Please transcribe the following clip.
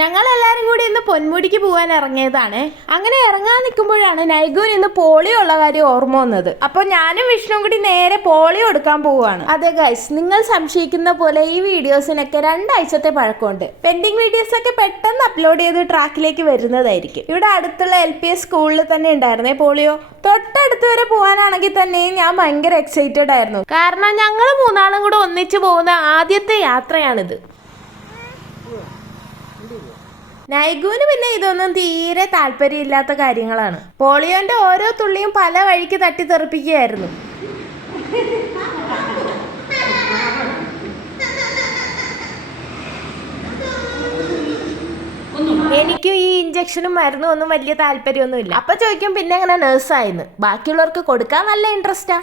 ഞങ്ങൾ എല്ലാരും കൂടി ഇന്ന് പൊന്മുടിക്ക് പോകാൻ ഇറങ്ങിയതാണ്. അങ്ങനെ ഇറങ്ങാൻ നിൽക്കുമ്പോഴാണ് നൈഗുവിന് ഇന്ന് പോളിയോ ഉള്ള കാര്യം ഓർമ്മ വന്നത്. അപ്പൊ ഞാനും വിഷ്ണുവും കൂടി നേരെ പോളിയോ എടുക്കാൻ പോവാണ്. അതെ ഗൈസ്, നിങ്ങൾ സംശയിക്കുന്ന പോലെ ഈ വീഡിയോസിനൊക്കെ 2 ആഴ്ചത്തെ പഴക്കമുണ്ട്. പെൻഡിങ് വീഡിയോസ് ഒക്കെ പെട്ടെന്ന് അപ്ലോഡ് ചെയ്ത് ട്രാക്കിലേക്ക് വരുന്നതായിരിക്കും. ഇവിടെ അടുത്തുള്ള LPS സ്കൂളിൽ തന്നെ ഉണ്ടായിരുന്നേ പോളിയോ. തൊട്ടടുത്ത് വരെ പോകാനാണെങ്കിൽ തന്നെ ഞാൻ ഭയങ്കര എക്സൈറ്റഡ് ആയിരുന്നു. കാരണം ഞങ്ങൾ 3 ആളും കൂടെ ഒന്നിച്ചു പോകുന്ന ആദ്യത്തെ യാത്രയാണിത്. നൈഗുവിന് പിന്നെ ഇതൊന്നും തീരെ താല്പര്യമില്ലാത്ത കാര്യങ്ങളാണ്. പോളിയോന്റെ ഓരോ തുള്ളിയും പല വഴിക്ക് തട്ടിത്തെറിപ്പിക്കുകയായിരുന്നു. എനിക്കും ഈ ഇഞ്ചക്ഷനും മരുന്നും ഒന്നും വലിയ താല്പര്യമൊന്നുമില്ല. അപ്പൊ ചോദിക്കും പിന്നെ എങ്ങനെ നേഴ്സായിരുന്നു. ബാക്കിയുള്ളവർക്ക് കൊടുക്കാൻ നല്ല ഇൻട്രസ്റ്റാ.